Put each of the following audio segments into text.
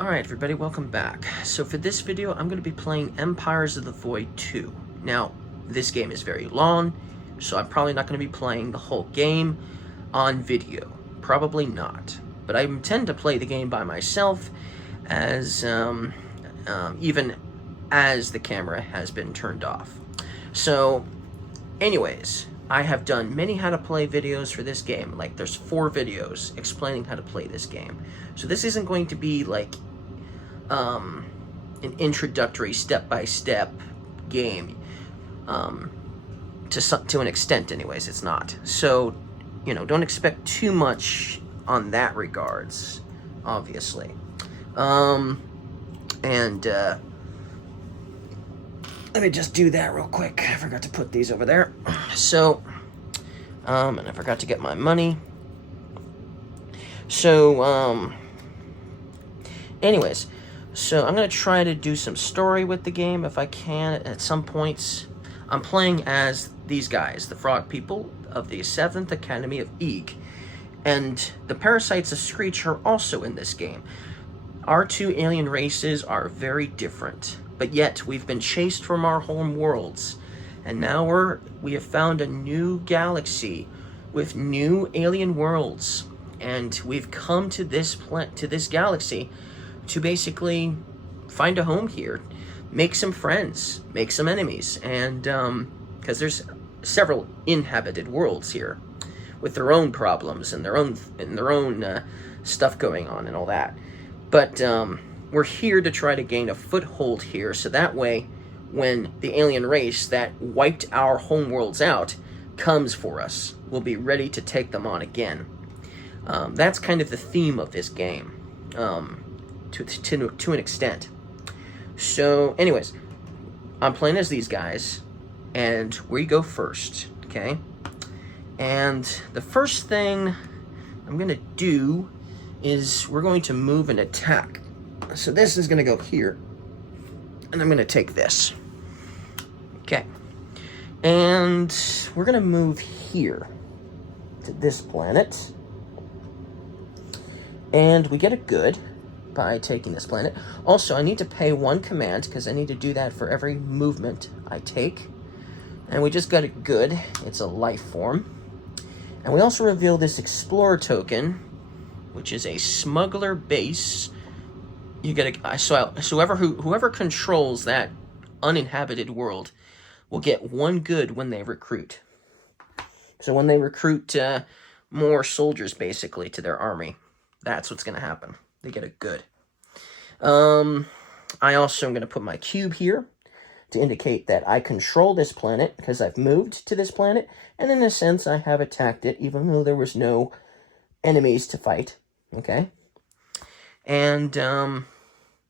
Alright everybody, welcome back. So for this video, I'm going to be playing Empires of the Void 2. Now, this game is very long, so I'm probably not going to be playing the whole game on video. Probably not. But I intend to play the game by myself, as even as the camera has been turned off. So, anyways, I have done many how to play videos for this game. Like, there's 4 videos explaining how to play this game. So this isn't going to be like an introductory step-by-step game. To an extent, anyways, it's not. So, you know, don't expect too much on that regards, obviously. Let me just do that real quick. I forgot to put these over there. So, and I forgot to get my money. So, anyways, so I'm going to try to do some story with the game if I can at some points. I'm playing as these guys, the Frog People of the 7th Academy of Eeg. And the Parasites of Screech are also in this game. Our 2 alien races are very different, but yet we've been chased from our home worlds. And now we have found a new galaxy with new alien worlds. And we've come to this galaxy to basically find a home here, make some friends, make some enemies, and because there's several inhabited worlds here with their own problems and their own stuff going on and all that. But we're here to try to gain a foothold here, so that way, when the alien race that wiped our home worlds out comes for us, we'll be ready to take them on again. That's kind of the theme of this game. To an extent. So, anyways, I'm playing as these guys, and we go first, okay? And the first thing I'm going to do is we're going to move and attack. So this is going to go here, and I'm going to take this. Okay. And we're going to move here to this planet. And we get a good by taking this planet. Also, I need to pay 1 command, because I need to do that for every movement I take. And we just got a good. It's a life form. And we also reveal this Explorer token, which is a smuggler base. You get a, so whoever controls that uninhabited world will get 1 good when they recruit. So when they recruit more soldiers, basically, to their army, that's what's going to happen. They get a good. I also am going to put my cube here to indicate that I control this planet because I've moved to this planet, and in a sense I have attacked it even though there was no enemies to fight. Okay? And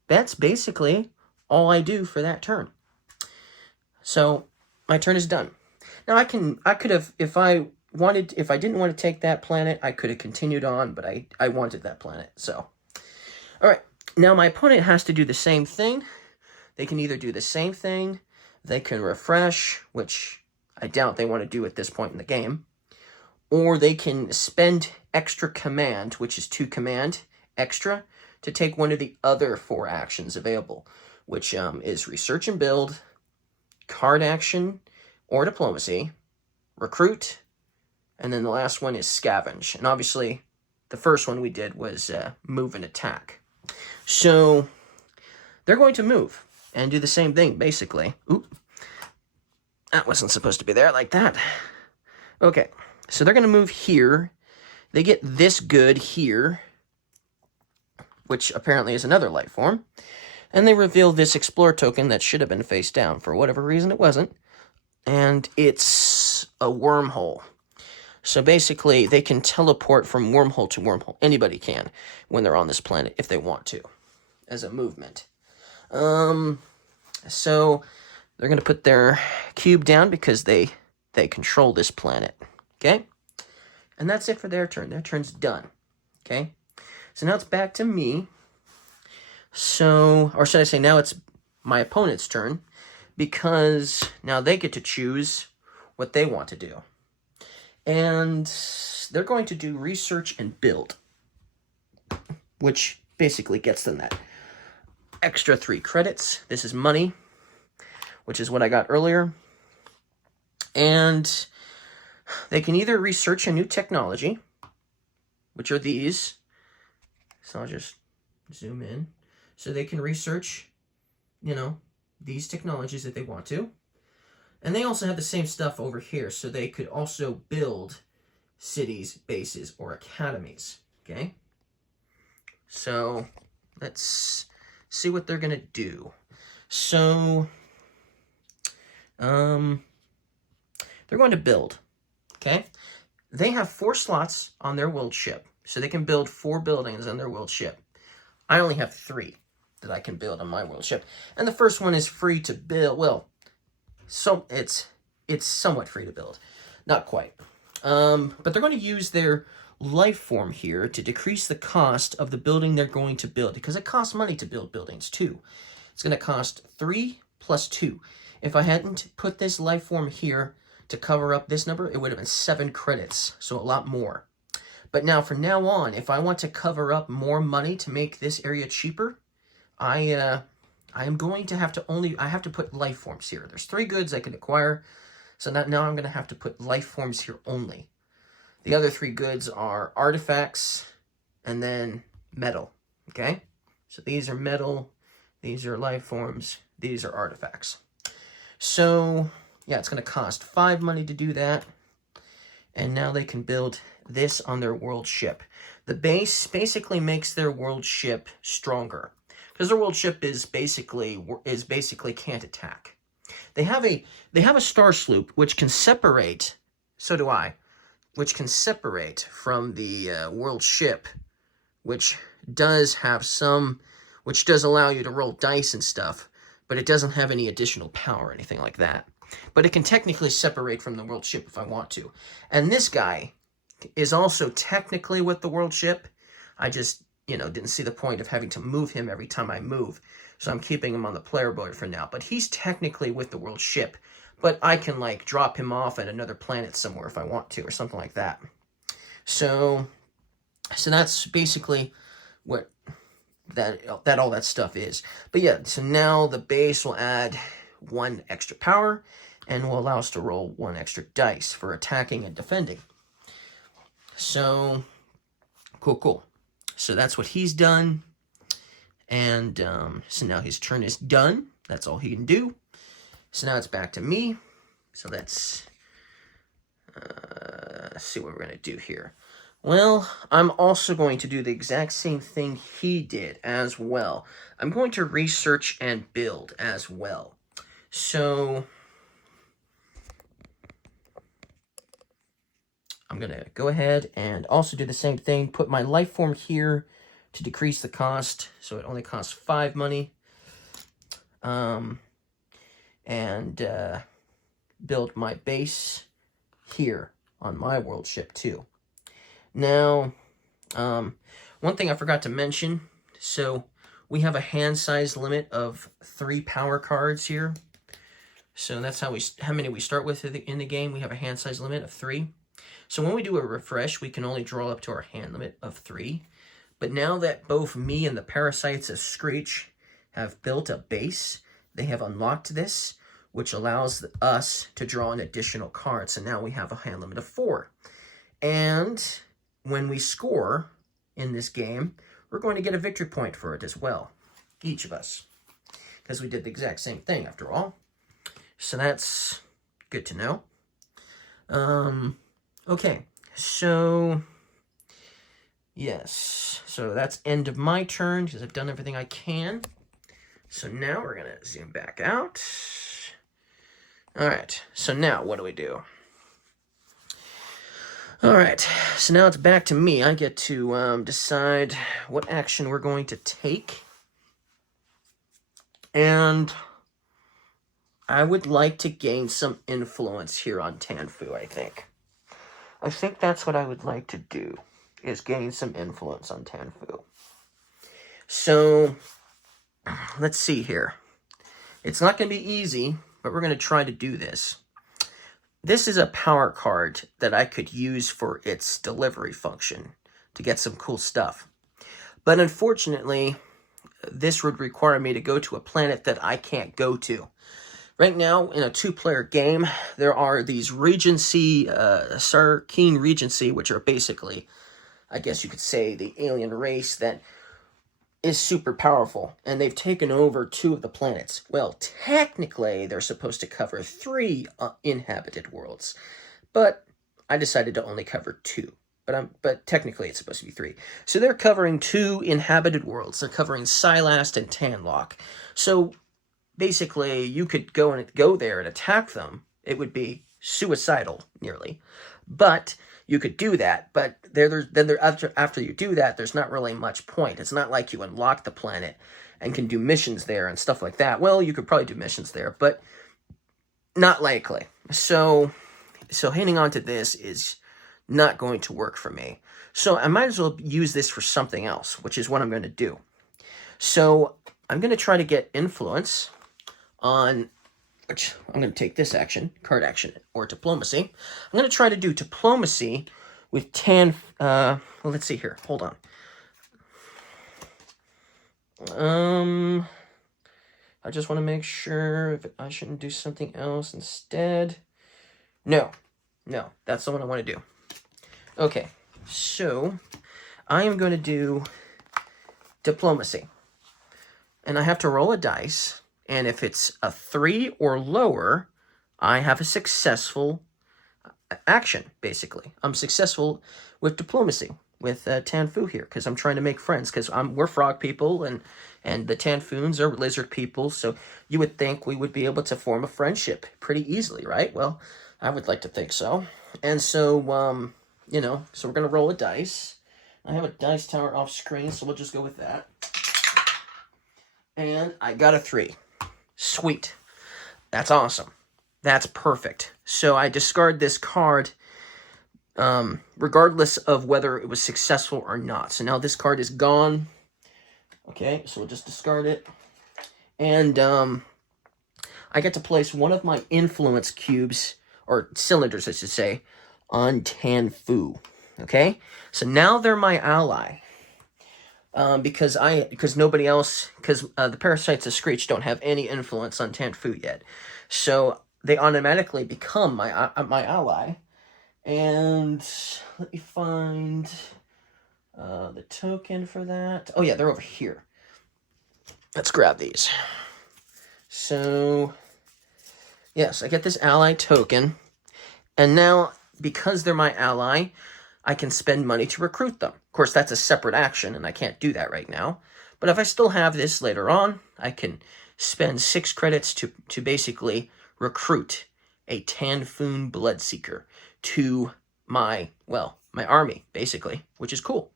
that's basically all I do for that turn. So my turn is done. Now I could have, if I didn't want to take that planet, I could have continued on, but I wanted that planet, so. Alright, now my opponent has to do the same thing. They can either do the same thing, they can refresh, which I doubt they want to do at this point in the game, or they can spend extra command, which is 2 command extra, to take one of the other 4 actions available, which is research and build, card action, or diplomacy, recruit, and then the last one is scavenge. And obviously, the first one we did was move and attack. So, they're going to move and do the same thing, basically. Oop. That wasn't supposed to be there like that. Okay, so they're going to move here. They get this good here, which apparently is another life form. And they reveal this Explorer token that should have been face down. For whatever reason, it wasn't. And it's a wormhole. So basically, they can teleport from wormhole to wormhole. Anybody can when they're on this planet if they want to, as a movement. So they're going to put their cube down because they control this planet. Okay? And that's it for their turn. Their turn's done. Okay? So now it's back to me. So, or should I say now it's my opponent's turn, because now they get to choose what they want to do. And they're going to do research and build, which basically gets them that extra 3 credits. This is money, which is what I got earlier. And they can either research a new technology, which are these. So I'll just zoom in. So they can research, you know, these technologies that they want to. And they also have the same stuff over here. So they could also build cities, bases, or academies. Okay? So let's see what they're going to do. So they're going to build. Okay? They have 4 slots on their world ship. So they can build 4 buildings on their world ship. I only have 3 that I can build on my world ship. And the first one is free to build. Well, so it's somewhat free to build. Not quite. But they're going to use their life form here to decrease the cost of the building they're going to build. Because it costs money to build buildings too. It's going to cost 3 plus 2. If I hadn't put this life form here to cover up this number, it would have been 7 credits. So a lot more. But now, from now on, if I want to cover up more money to make this area cheaper, I am going to have to I have to put life forms here. There's 3 goods I can acquire, so now I'm going to have to put life forms here only. The other 3 goods are artifacts and then metal, okay? So these are metal, these are life forms, these are artifacts. So, yeah, it's going to cost 5 money to do that. And now they can build this on their world ship. The base basically makes their world ship stronger, because their world ship is basically can't attack. They have a star sloop which can separate. So do I, which can separate from the world ship, which does allow you to roll dice and stuff, but it doesn't have any additional power or anything like that. But it can technically separate from the world ship if I want to. And this guy is also technically with the world ship. I just, didn't see the point of having to move him every time I move. So I'm keeping him on the player board for now. But he's technically with the world ship. But I can, drop him off at another planet somewhere if I want to, or something like that. So that's basically what all that stuff is. But yeah, so now the base will add 1 extra power and will allow us to roll 1 extra dice for attacking and defending. So, cool. So that's what he's done. And so now his turn is done. That's all he can do. So now it's back to me. So let's see what we're going to do here. Well, I'm also going to do the exact same thing he did as well. I'm going to research and build as well. So I'm going to go ahead and also do the same thing. Put my life form here to decrease the cost. So it only costs 5 money. And build my base here on my world ship too. Now, one thing I forgot to mention. So we have a hand size limit of 3 power cards here. So that's how many we start with in the game. We have a hand size limit of 3. So when we do a refresh, we can only draw up to our hand limit of 3. But now that both me and the parasites of Screech have built a base, they have unlocked this, which allows us to draw an additional card. So now we have a hand limit of 4. And when we score in this game, we're going to get a victory point for it as well, each of us, because we did the exact same thing after all. So that's good to know. Okay, so yes, so that's end of my turn because I've done everything I can. So now we're going to zoom back out. All right, so now what do we do? All right, so now it's back to me. I get to decide what action we're going to take. And I would like to gain some influence here on Tanfu, I think. I think that's what I would like to do, is gain some influence on Tanfu. So, let's see here. It's not going to be easy, but we're going to try to do this. This is a power card that I could use for its delivery function to get some cool stuff. But unfortunately, this would require me to go to a planet that I can't go to. Right now, in a 2-player game, there are these Regency, Sarkeen Regency, which are basically, I guess you could say, the alien race that is super powerful, and they've taken over 2 of the planets. Well, technically, they're supposed to cover 3 inhabited worlds, but I decided to only cover 2. But technically, it's supposed to be 3. So they're covering 2 inhabited worlds. They're covering Sylast and Tanlock. So basically, you could go there and attack them. It would be suicidal, nearly. But you could do that, but after you do that, there's not really much point. It's not like you unlock the planet and can do missions there and stuff like that. Well, you could probably do missions there, but not likely. So hanging on to this is not going to work for me. So I might as well use this for something else, which is what I'm going to do. So I'm going to try to get influence on, which I'm going to take this action, card action, or diplomacy. I'm going to try to do diplomacy with well, let's see here. Hold on. I just want to make sure if I shouldn't do something else instead. No, that's the one I want to do. Okay, so I am going to do diplomacy. And I have to roll a dice. And if it's a 3 or lower, I have a successful action, basically. I'm successful with diplomacy, with Tanfu here, because I'm trying to make friends, because we're frog people, and the Tanfoons are lizard people, so you would think we would be able to form a friendship pretty easily, right? Well, I would like to think so. And so, so we're going to roll a dice. I have a dice tower off screen, so we'll just go with that. And I got a 3. Sweet. That's awesome. That's perfect. So I discard this card regardless of whether it was successful or not. So now this card is gone. Okay, so we'll just discard it. And I get to place one of my influence cubes, or cylinders I should say, on Tanfu. Okay? So now they're my ally. Because nobody else, the Parasites of Screech don't have any influence on Tanfu yet, so they automatically become my ally. And let me find the token for that. Oh yeah, they're over here. Let's grab these. So yes, I get this ally token, and now because they're my ally, I can spend money to recruit them. Of course, that's a separate action, and I can't do that right now. But if I still have this later on, I can spend 6 credits to basically recruit a Tanfoon Bloodseeker to my army, basically, which is cool.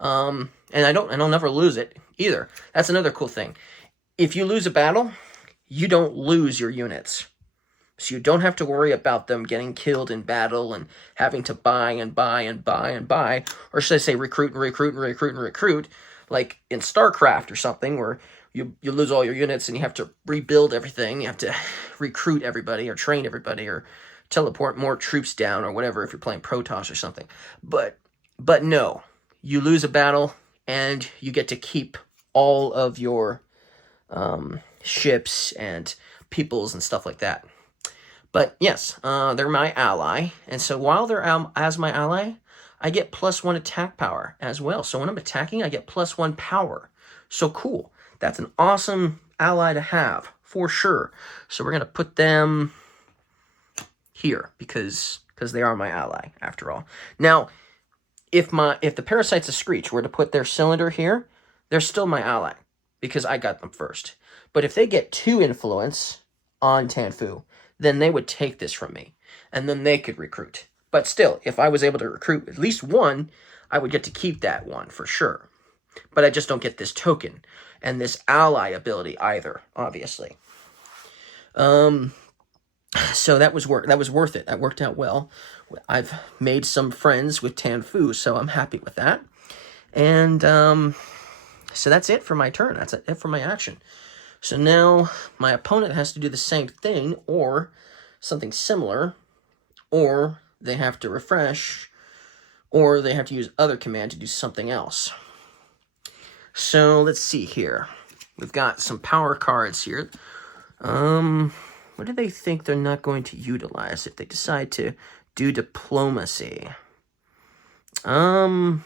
And I'll never lose it either. That's another cool thing. If you lose a battle, you don't lose your units. So you don't have to worry about them getting killed in battle and having to buy and buy and buy and buy, or should I say recruit and recruit and recruit and recruit, like in StarCraft or something, where you lose all your units and you have to rebuild everything. You have to recruit everybody or train everybody or teleport more troops down or whatever if you're playing Protoss or something. But no, you lose a battle and you get to keep all of your ships and peoples and stuff like that. But yes, they're my ally, and so while they're as my ally, I get +1 attack power as well. So when I'm attacking, I get +1 power. So cool. That's an awesome ally to have, for sure. So we're going to put them here, because they are my ally, after all. Now, if the Parasites of Screech were to put their cylinder here, they're still my ally, because I got them first. But if they get 2 influence on Tanfu, then they would take this from me, and then they could recruit. But still, if I was able to recruit at least 1, I would get to keep that 1 for sure. But I just don't get this token and this ally ability either, obviously. So that was worth it. That worked out well. I've made some friends with Tanfu, so I'm happy with that. And so that's it for my turn. That's it for my action. So now my opponent has to do the same thing or something similar, or they have to refresh, or they have to use other command to do something else. So let's see here. we've got some power cards here. What do they think they're not going to utilize if they decide to do diplomacy? And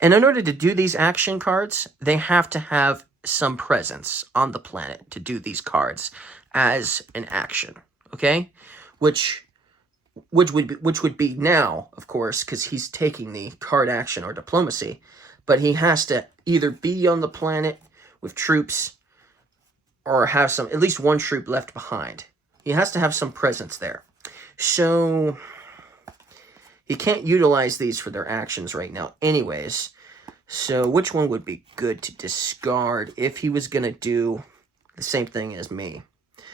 in order to do these action cards, they have to have some presence on the planet to do these cards as an action, okay? Which would be now, of course, because he's taking the card action or diplomacy, but he has to either be on the planet with troops or have at least one troop left behind. He has to have some presence there. So he can't utilize these for their actions right now anyways. So which one would be good to discard if he was going to do the same thing as me?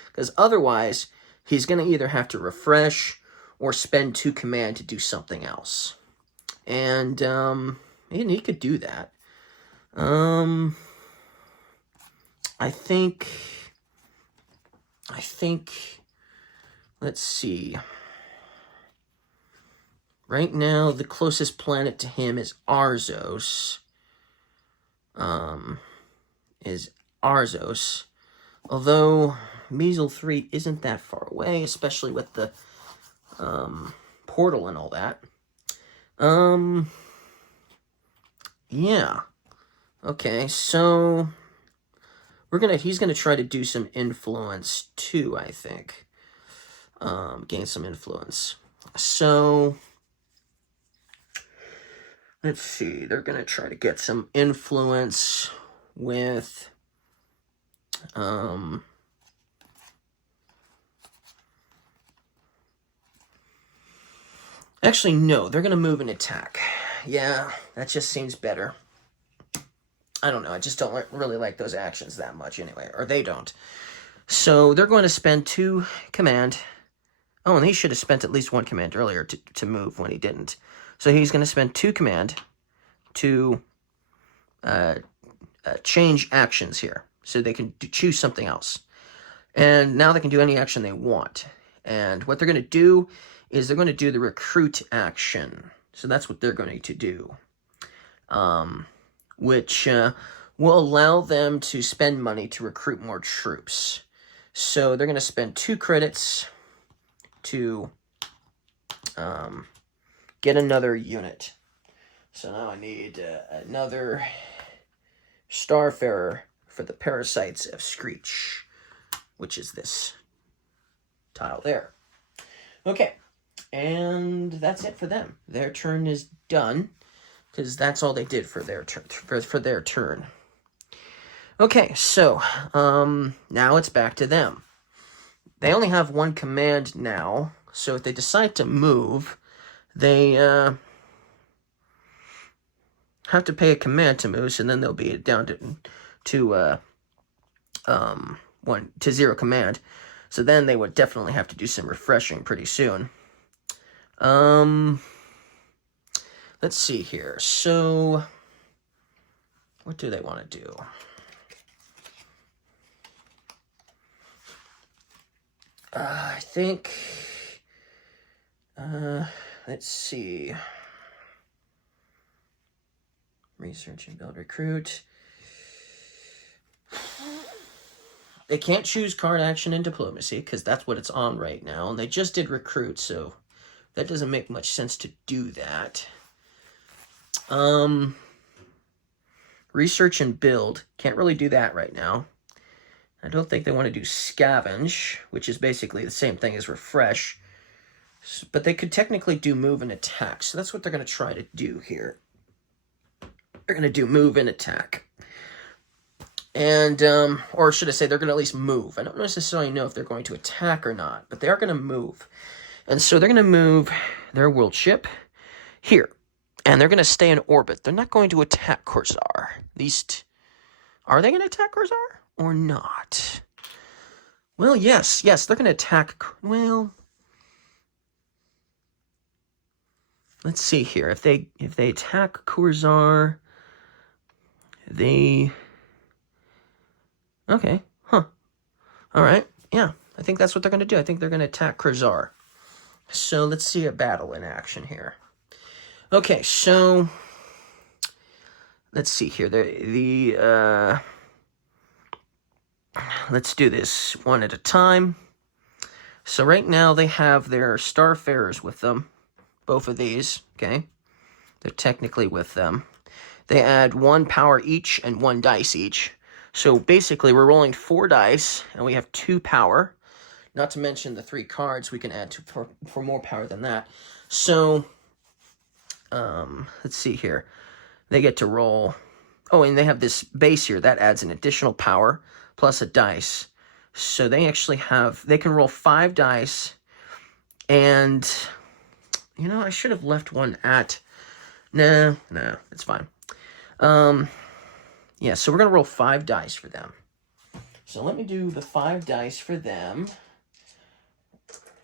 Because otherwise, he's going to either have to refresh or spend 2 command to do something else. And he could do that. I think, let's see. Right now, the closest planet to him is Arzos. Although Measle 3 isn't that far away, especially with the portal and all that. Yeah. Okay, so he's gonna try to do some influence too, I think. Gain some influence. So let's see, they're gonna try to get some influence with actually, no, they're gonna move and attack. Yeah, that just seems better. I don't know, I just don't really like those actions that much anyway, or they don't. So they're going to spend 2 command. Oh, and he should have spent at least 1 command earlier to move when he didn't. So he's going to spend 2 command to change actions here. So they can choose something else. And now they can do any action they want. And what they're going to do is they're going to do the recruit action. So that's what they're going to do. Which will allow them to spend money to recruit more troops. So they're going to spend 2 credits to get another unit. So now I need another Starfarer for the Parasites of Screech, which is this tile there. Okay, and that's it for them. Their turn is done, because that's all they did for their turn. For their turn. Okay, so now it's back to them. They only have 1 command now, so if they decide to move, they have to pay a command to move, and then they'll be down to 0 command. So then they would definitely have to do some refreshing pretty soon. Let's see here. So what do they want to do? I think, let's see. Research and build recruit. They can't choose card action and diplomacy, because that's what it's on right now. And they just did recruit, so that doesn't make much sense to do that. Research and build. Can't really do that right now. I don't think they want to do scavenge, which is basically the same thing as refresh. But they could technically do move and attack. So that's what they're going to try to do here. They're going to do move and attack. And, or should I say, they're going to at least move. I don't necessarily know if they're going to attack or not, but they are going to move. And so they're going to move their world ship here. And they're going to stay in orbit. They're not going to attack Corsar. At least, are they going to attack Corsar? Or not? Well, yes, they're going to attack. Well, let's see here. If they attack Corsar, they. Okay, huh? All right, yeah. I think that's what they're going to do. I think they're going to attack Corsar. So let's see a battle in action here. Okay, so let's see here. Let's do this one at a time. So right now they have their Starfarers with them. Both of these, okay? They're technically with them. They add 1 power each and 1 dice each. So basically we're rolling 4 dice and we have 2 power. Not to mention the 3 cards we can add for more power than that. So, let's see here. They get to roll. Oh, and they have this base here. That adds an additional power plus a dice. So they actually they can roll 5 dice. And, you know, I should have left one at... No, it's fine. Yeah, so we're going to roll 5 dice for them. So let me do the 5 dice for them.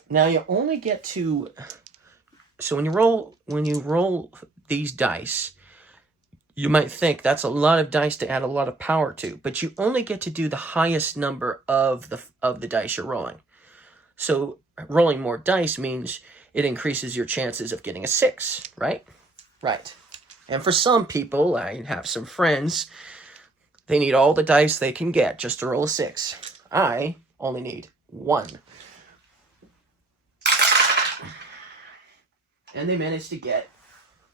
Now you only get to... So when you roll these dice, you might think that's a lot of dice to add a lot of power to, but you only get to do the highest number of the dice you're rolling. So rolling more dice means it increases your chances of getting a 6, right? Right. And for some people, I have some friends, they need all the dice they can get just to roll a 6. I only need 1. And they managed to get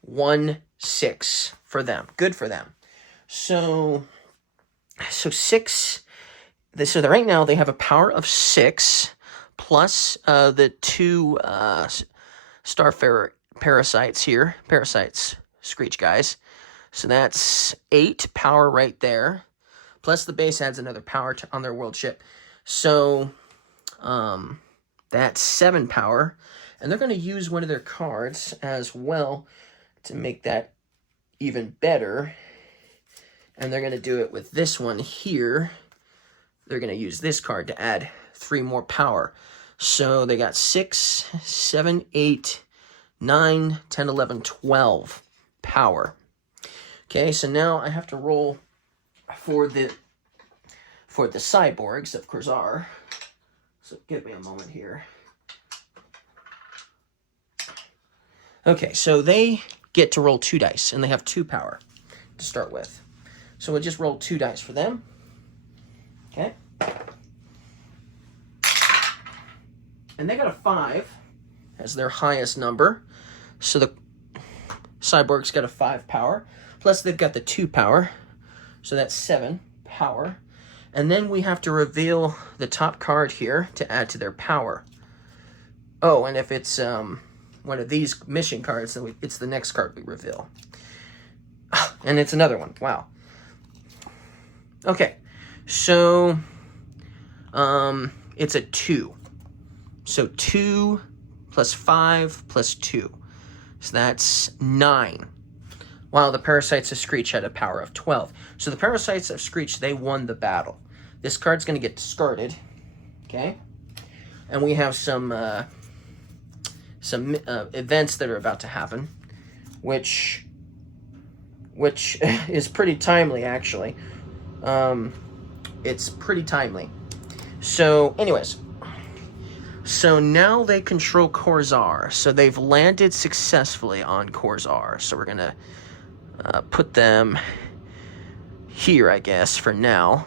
1 6 for them. Good for them. So 6. So right now they have a power of 6 plus the 2 Starfarer parasites, Screech guys. So that's 8 power right there. Plus the base adds another power on their world ship. So that's 7 power. And they're going to use one of their cards as well to make that even better. And they're going to do it with this one here. They're going to use this card to add 3 more power. So they got 6, 7, 8, 9, 10, 11, 12 power. Okay, so now I have to roll for the cyborgs of Corzar. So give me a moment here. Okay, so they get to roll 2 dice, and they have 2 power to start with. So we'll just roll 2 dice for them. Okay. And they got a 5 as their highest number. So the cyborgs got a 5 power. Plus they've got the 2 power. So that's 7 power. And then we have to reveal the top card here to add to their power. Oh, and if it's one of these mission cards, then it's the next card we reveal. And it's another one. Wow. Okay. So it's a 2. So 2 plus 5 plus 2. So that's 9. While the Parasites of Screech had a power of 12. So the Parasites of Screech, they won the battle. This card's going to get discarded. Okay? And we have some events that are about to happen, which is pretty timely, actually. It's pretty timely. So, anyways. So now they control Corzar. So they've landed successfully on Corzar. So we're going to put them here, I guess, for now.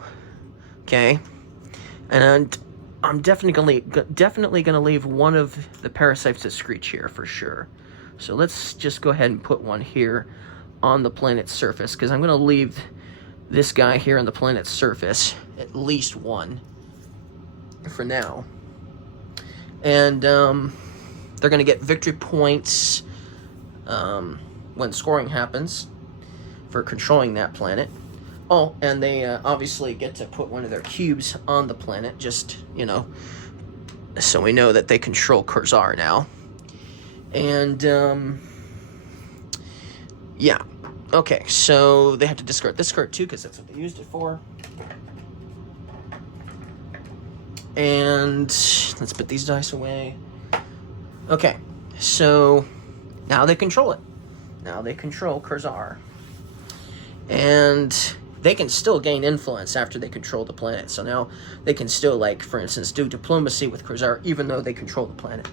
Okay? And I'm definitely going to leave one of the Parasites of Screech here for sure. So let's just go ahead and put one here on the planet's surface, because I'm going to leave this guy here on the planet's surface, at least one, for now. And they're going to get victory points when scoring happens for controlling that planet. Oh, and they obviously get to put one of their cubes on the planet, just, you know, so we know that they control Corzar now. And, yeah. Okay, so they have to discard this card too, because that's what they used it for. And let's put these dice away. Okay, so now they control it. Now they control Corzar. And they can still gain influence after they control the planet. So now they can still, like, for instance, do diplomacy with Corzar, even though they control the planet.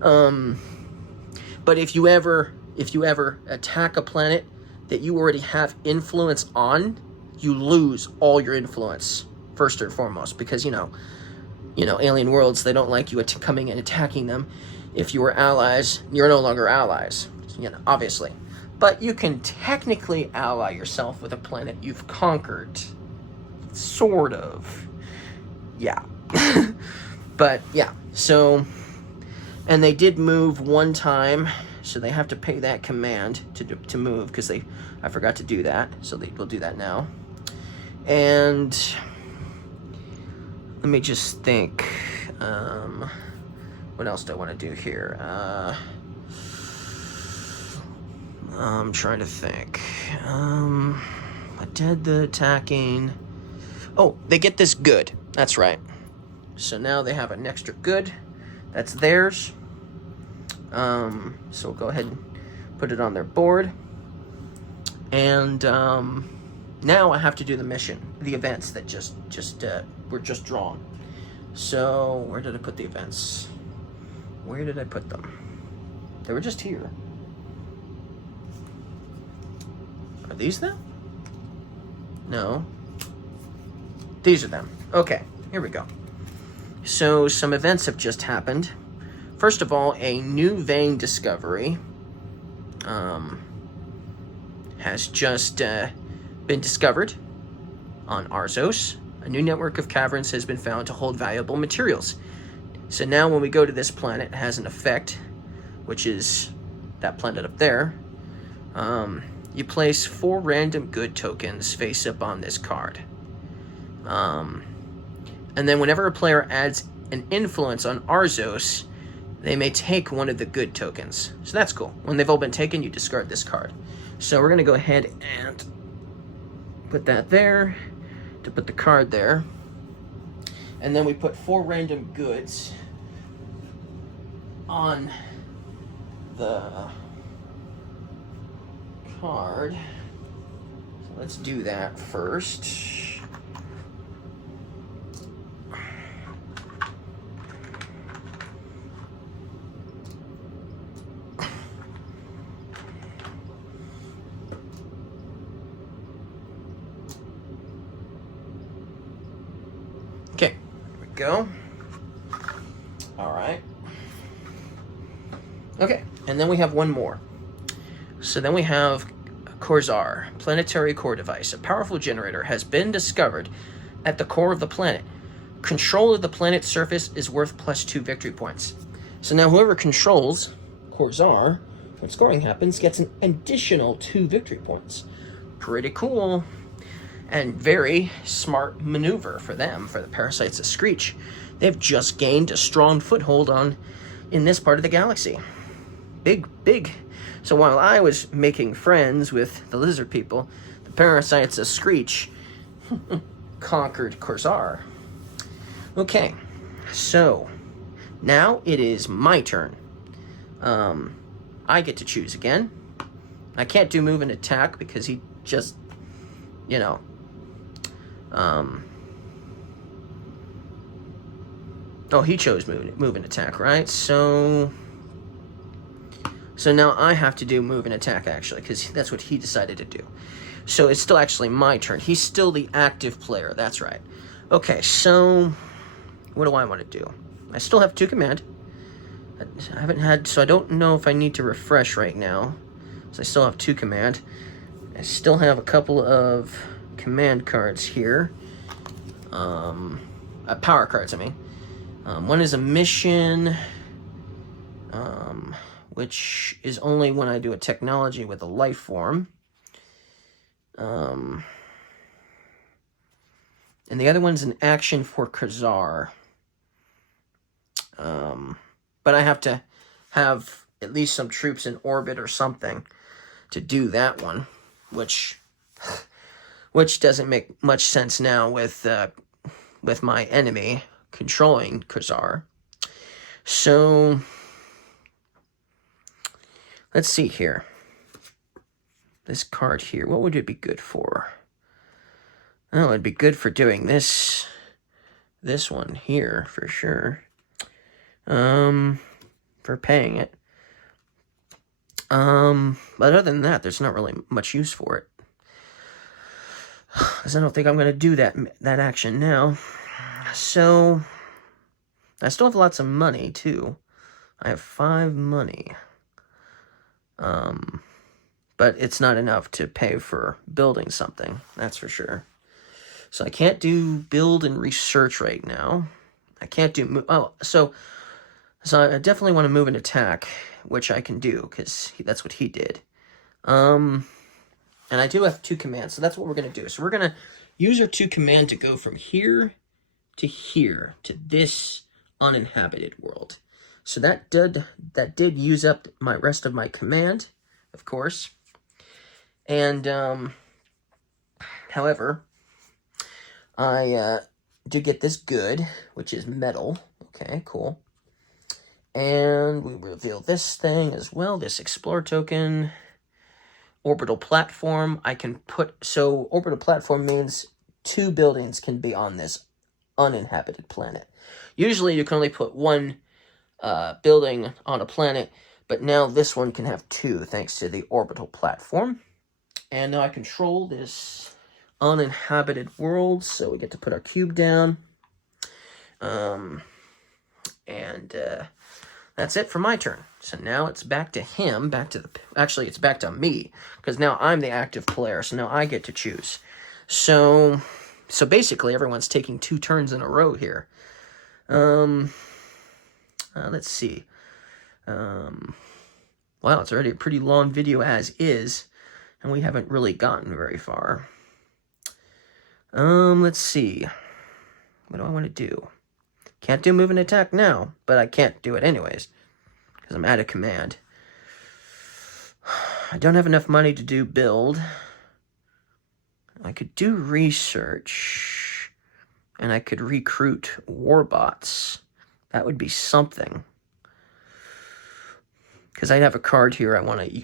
But if you ever attack a planet that you already have influence on, you lose all your influence, first and foremost, because, you know, alien worlds, they don't like you coming and attacking them. If you were allies, you're no longer allies, you know, obviously. But you can technically ally yourself with a planet you've conquered. Sort of. Yeah. But, yeah. So, and they did move one time, so they have to pay that command to move, because I forgot to do that, so they will do that now. And let me just think. What else do I want to do here? I'm trying to think. I did the attacking. Oh, they get this good. That's right. So now they have an extra good. That's theirs. So we'll go ahead and put it on their board. And now I have to do the mission, the events that were just drawn. So where did I put the events? Where did I put them? They were just here. Are these them? No. These are them. Okay, here we go. So some events have just happened. First of all, a new vein discovery has just been discovered on Arzos. A new network of caverns has been found to hold valuable materials. So now when we go to this planet, it has an effect, which is that planet up there. You place 4 random good tokens face up on this card. And then whenever a player adds an influence on Arzos, they may take one of the good tokens. So that's cool. When they've all been taken, you discard this card. So we're going to go ahead and put that there, to put the card there. And then we put 4 random goods on the card. So let's do that first. Okay, there we go. All right. Okay, and then we have one more. So then we have Corzar, planetary core device. A powerful generator has been discovered at the core of the planet. Control of the planet's surface is worth +2 victory points. So now whoever controls Corzar, when scoring happens, gets an additional 2 victory points. Pretty cool. And very smart maneuver for them, for the parasites of Screech. They've just gained a strong foothold in this part of the galaxy. Big. So while I was making friends with the lizard people, the parasites of Screech conquered Corzar. Okay, so now it is my turn. I get to choose again. I can't do move and attack because he just, you know, oh, he chose move and attack, right? So now I have to do move and attack, actually, because that's what he decided to do. So it's still actually my turn. He's still the active player, that's right. Okay, so what do I want to do? I still have 2 command. I haven't had, so I don't know if I need to refresh right now. So I still have 2 command. I still have a couple of command cards here. Power cards, I mean. One is a mission, which is only when I do a technology with a life form. And the other one's an action for Corzar. But I have to have at least some troops in orbit or something to do that one, which doesn't make much sense now with my enemy controlling Corzar. So let's see here. This card here, what would it be good for? Oh, it'd be good for doing this one here for sure. For paying it. But other than that, there's not really much use for it. Because I don't think I'm going to do that action now. So, I still have lots of money, too. I have 5 money. But it's not enough to pay for building something, that's for sure. So I can't do build and research right now. I can't do... So I definitely want to move and attack, which I can do, because that's what he did. And I do have 2 commands, so that's what we're going to do. So we're going to use our 2 command to go from here, to this uninhabited world. So that did use up my rest of my command, of course. And, however, I do get this good, which is metal. Okay, cool. And we reveal this thing as well, this Explorer token. Orbital platform, I can put... So, orbital platform means 2 buildings can be on this uninhabited planet. Usually, you can only put 1 building on a planet, but now this one can have 2, thanks to the orbital platform. And now I control this uninhabited world, so we get to put our cube down. That's it for my turn. So now it's back to him, actually it's back to me, because now I'm the active player, so now I get to choose. So basically everyone's taking 2 turns in a row here. Let's see. Wow, it's already a pretty long video as is, and we haven't really gotten very far. Let's see. What do I want to do? Can't do move and attack now, but I can't do it anyways, because I'm out of command. I don't have enough money to do build. I could do research, and I could recruit warbots. That would be something. Because I have a card here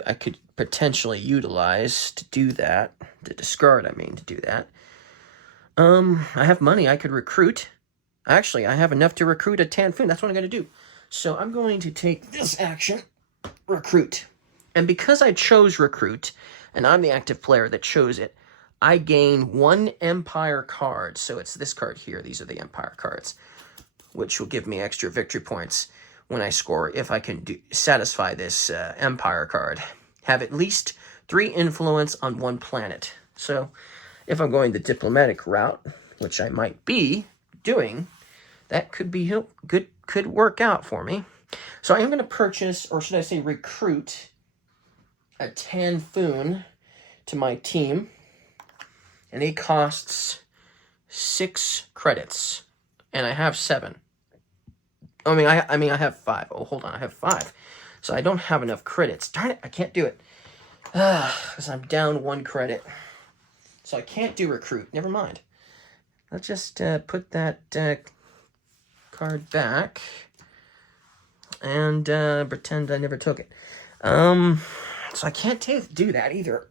I could potentially utilize to do that. To discard, I mean, to do that. I have money I could recruit. Actually, I have enough to recruit a Tanfoon. That's what I'm going to do. So I'm going to take this action, recruit. And because I chose recruit, and I'm the active player that chose it, I gain 1 Empire card. So it's this card here. These are the Empire cards, which will give me extra victory points when I score if I can satisfy this Empire card. Have at least 3 influence on 1 planet. So if I'm going the diplomatic route, which I might be doing, that could be good, could work out for me. So I am going to purchase, or should I say recruit, a Tanfoon to my team, and it costs 6 credits, and I have 7. I mean, I have 5. Oh, hold on, I have 5. So I don't have enough credits. Darn it, I can't do it. Because I'm down 1 credit. So I can't do recruit. Never mind. Let's just put that card back and pretend I never took it. So I can't do that either.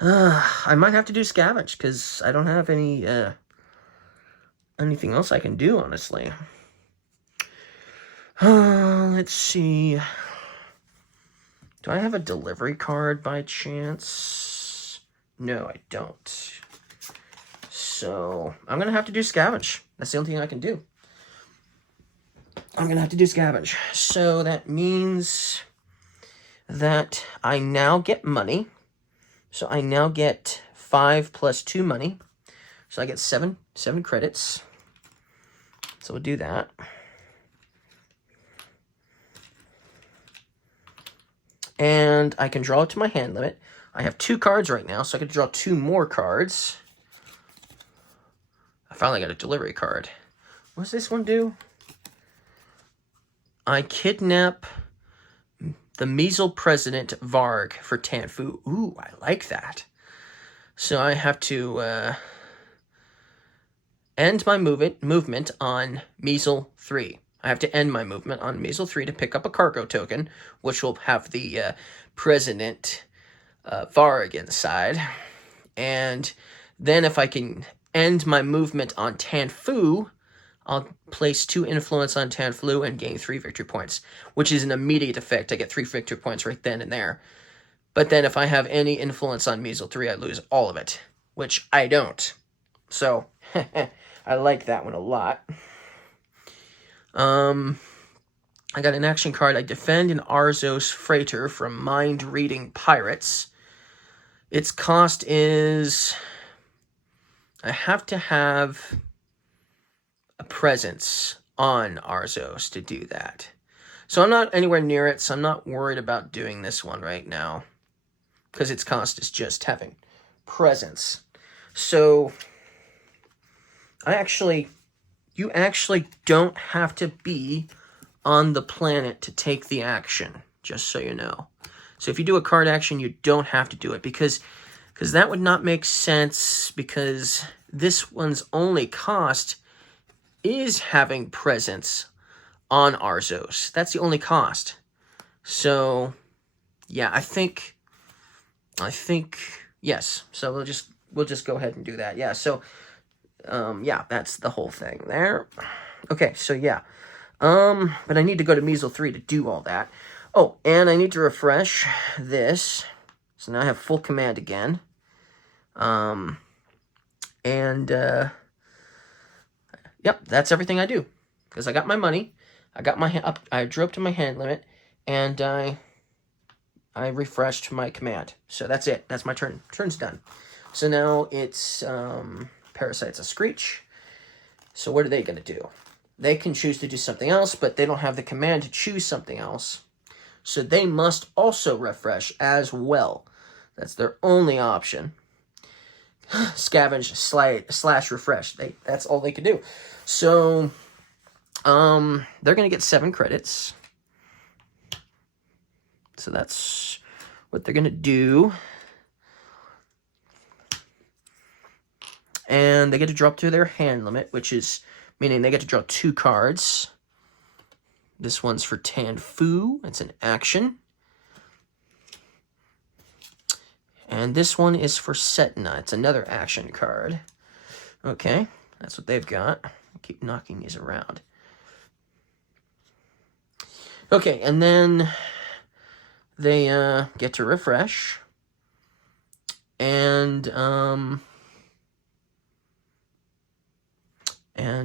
I might have to do scavenge because I don't have any anything else I can do, honestly. Let's see. Do I have a delivery card by chance? No, I don't. So I'm going to have to do scavenge. That's the only thing I can do. I'm going to have to do scavenge. So that means that I now get money. So I now get 5 plus 2 money. So I get 7 credits. So we'll do that. And I can draw it to my hand limit. I have 2 cards right now, so I could draw 2 more cards. I finally got a delivery card. What does this one do? I kidnap the Measle President Varg for Tanfu. Ooh, I like that. So I have to end my movement on Measle 3. I have to end my movement on Measle 3 to pick up a cargo token, which will have the President Varg inside. And then if I can end my movement on Tanfu, I'll place 2 influence on Tanflu and gain 3 victory points, which is an immediate effect. I get 3 victory points right then and there. But then if I have any influence on Measle 3, I lose all of it, which I don't. So, I like that one a lot. I got an action card. I defend an Arzos freighter from mind-reading pirates. Its cost is... I have to have a presence on Arzos to do that. So I'm not anywhere near it, so I'm not worried about doing this one right now, because its cost is just having presence. So you actually don't have to be on the planet to take the action, just so you know. So if you do a card action, you don't have to do it, because that would not make sense, because this one's only cost is having presence on Arzos. That's the only cost. So, yeah, I think, yes. So we'll just go ahead and do that. Yeah, so, yeah, that's the whole thing there. Okay, so yeah. But I need to go to Measle 3 to do all that. Oh, and I need to refresh this. So now I have full command again. Yep, that's everything I do. Because I got my money, I drew up to my hand limit, and I refreshed my command. So that's it. That's my turn. Turn's done. So now it's Parasite's a Screech. So what are they going to do? They can choose to do something else, but they don't have the command to choose something else. So they must also refresh as well. That's their only option. Scavenge slash refresh. That's all they can do. So they're going to get 7 credits. So that's what they're going to do. And they get to drop to their hand limit, which is meaning they get to draw 2 cards. This one's for Tanfu. It's an action. And this one is for Setna. It's another action card. Okay, that's what they've got. I keep knocking these around. Okay, and then they get to refresh. And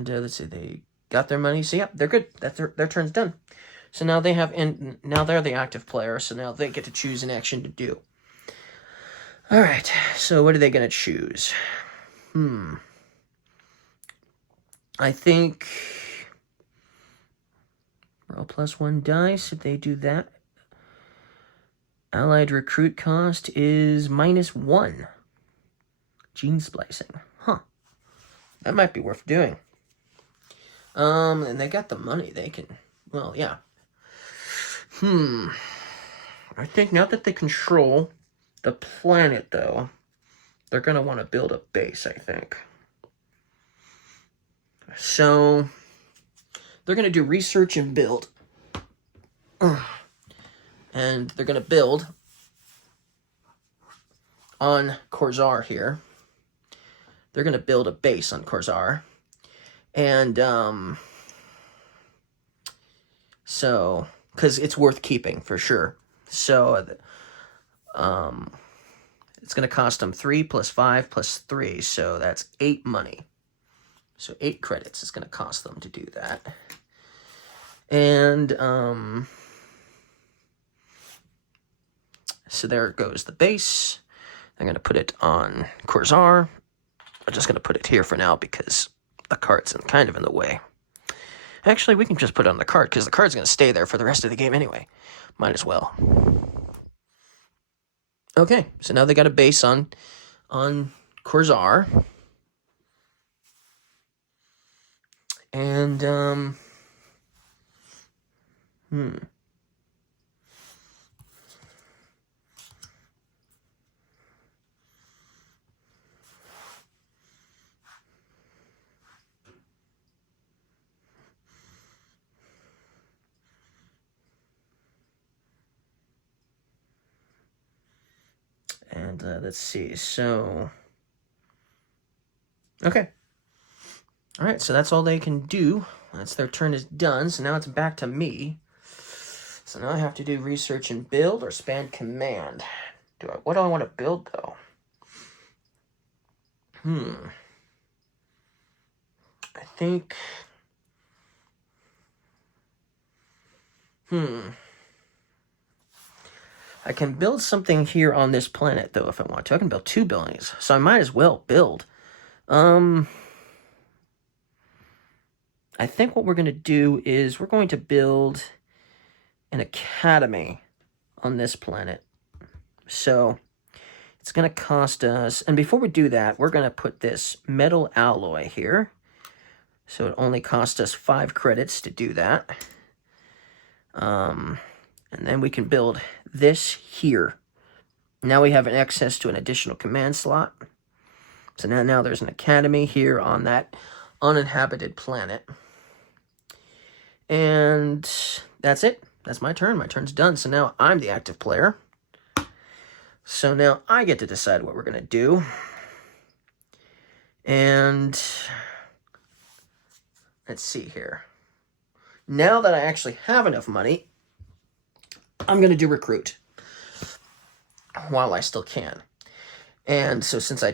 let's see, they got their money. So yeah, they're good. That's their turn's done. So now now they're the active player. So now they get to choose an action to do. All right. So what are they gonna choose? I think roll +1 dice if they do that. Allied recruit cost is -1. Gene splicing. Huh. That might be worth doing. And they got the money. They can, well, yeah. I think now that they control the planet, though, they're going to want to build a base, I think. So, they're going to do research and build. And they're going to build on Corzar here. They're going to build a base on Corzar. And, so, because it's worth keeping, for sure. So, it's going to cost them 3 + 5 + 3, so that's 8 money. So 8 credits is going to cost them to do that. And, so there goes the base. I'm going to put it on Corzar. I'm just going to put it here for now because the card's kind of in the way. Actually, we can just put it on the card because the card's going to stay there for the rest of the game anyway. Might as well. Okay, so now they got a base on Corzar. And, let's see, so, okay. All right, so that's all they can do. That's their turn is done. So now it's back to me. So now I have to do research and build or expand command. What do I want to build though? I think. I can build something here on this planet though if I want to. I can build 2 buildings, so I might as well build. I think what we're going to do is we're going to build an academy on this planet. So it's going to cost us, and before we do that, we're going to put this metal alloy here. So it only cost us 5 credits to do that. And then we can build this here. Now we have an access to an additional command slot. So now there's an academy here on that uninhabited planet. And that's it. That's my turn. My turn's done. So now I'm the active player. So now I get to decide what we're going to do. And let's see here. Now that I actually have enough money, I'm going to do recruit while I still can. And so since I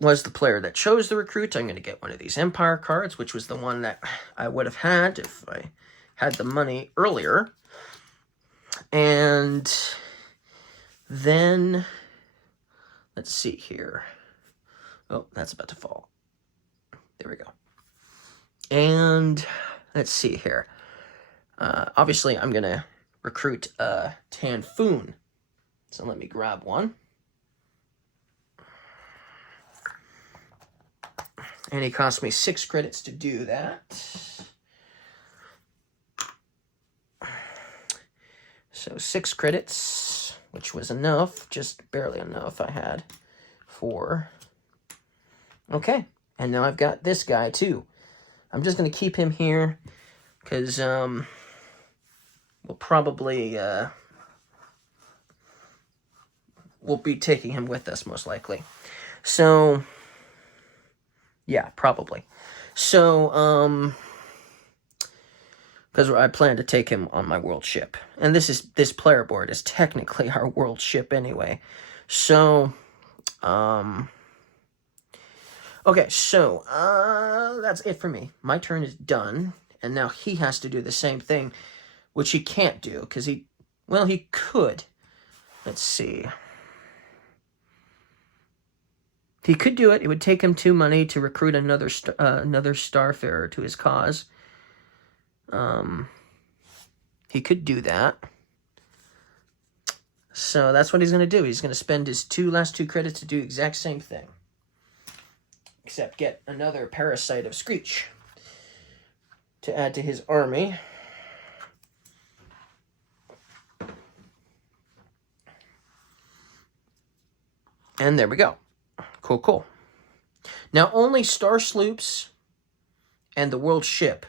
was the player that chose the recruit, I'm going to get one of these Empire cards, which was the one that I would have had if I had the money earlier. And then, let's see here. Oh, that's about to fall. There we go. And let's see here. Obviously, I'm going to recruit Tanfoon. So let me grab one. And he cost me 6 credits to do that. So 6 credits, which was enough, just barely enough I had for... Okay, and now I've got this guy too. I'm just going to keep him here because we'll probably... we'll be taking him with us most likely. So... yeah, probably. So, because I plan to take him on my world ship. And this player board is technically our world ship anyway. So, okay, so, that's it for me. My turn is done. And now he has to do the same thing, which he can't do, because he could. Let's see. He could do it. It would take him 2 money to recruit another Starfarer to his cause. He could do that. So that's what he's going to do. He's going to spend his last 2 credits to do the exact same thing. Except get another Parasite of Screech to add to his army. And there we go. Cool. Now, only star sloops and the world ship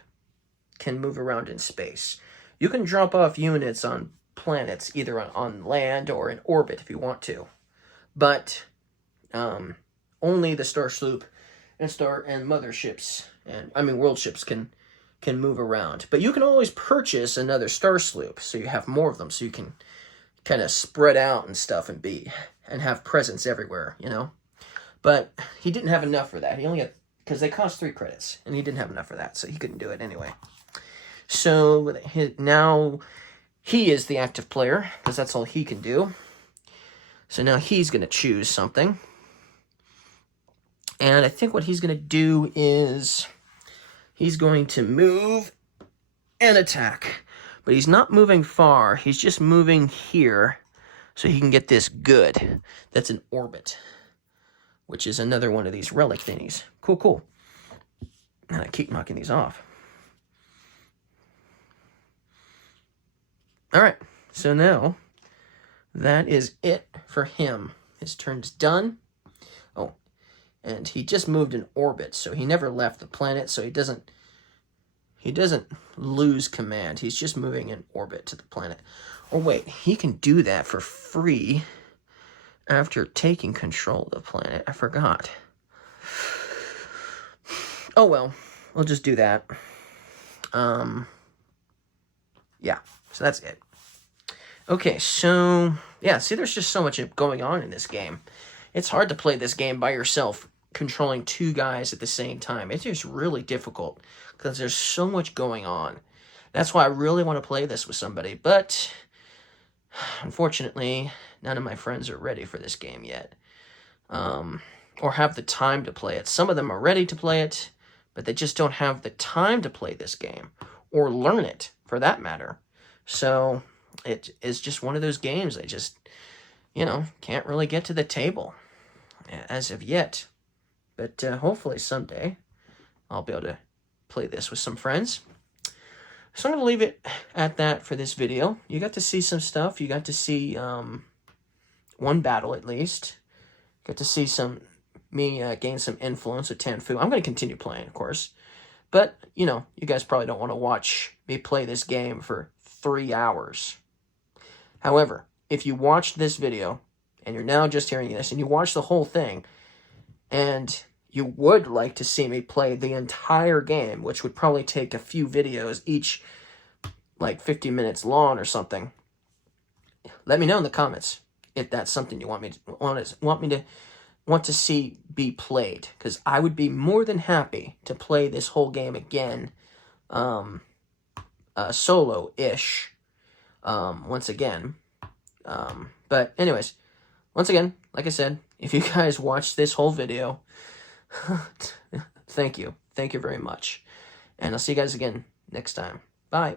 can move around in space. You can drop off units on planets, either on land or in orbit if you want to. But only the star sloop and motherships, world ships can move around. But you can always purchase another star sloop, so you have more of them, so you can kind of spread out and stuff and have presence everywhere, you know? But he didn't have enough for that. He only had, because they cost 3 credits, and he didn't have enough for that, so he couldn't do it anyway. So now he is the active player, because that's all he can do. So now he's going to choose something. And I think what he's going to do is he's going to move and attack. But he's not moving far. He's just moving here so he can get this good. That's an orbit, which is another one of these relic thingies. Cool. And I keep knocking these off. All right, so now that is it for him. His turn's done. Oh, and he just moved in orbit, so he never left the planet, so he doesn't lose command. He's just moving in orbit to the planet. Oh, wait, he can do that for free after taking control of the planet. I forgot. Oh, well, we'll just do that. Yeah, so that's it. Okay, so, yeah, see, there's just so much going on in this game. It's hard to play this game by yourself, controlling 2 guys at the same time. It's just really difficult, because there's so much going on. That's why I really want to play this with somebody, but unfortunately, none of my friends are ready for this game yet, or have the time to play it. Some of them are ready to play it, but they just don't have the time to play this game, or learn it, for that matter. So, it is just one of those games I just, can't really get to the table, as of yet. But hopefully someday, I'll be able to play this with some friends. So I'm going to leave it at that for this video. You got to see some stuff. You got to see one battle at least. Got to see me gain some influence with Tanfu. I'm going to continue playing, of course. But, you guys probably don't want to watch me play this game for 3 hours. However, if you watched this video, and you're now just hearing this, and you watched the whole thing, and you would like to see me play the entire game, which would probably take a few videos, each like 50 minutes long or something, let me know in the comments if that's something you want to see be played, because I would be more than happy to play this whole game again, solo-ish, once again. But anyways, once again, like I said, if you guys watched this whole video, thank you. Thank you very much. And I'll see you guys again next time. Bye.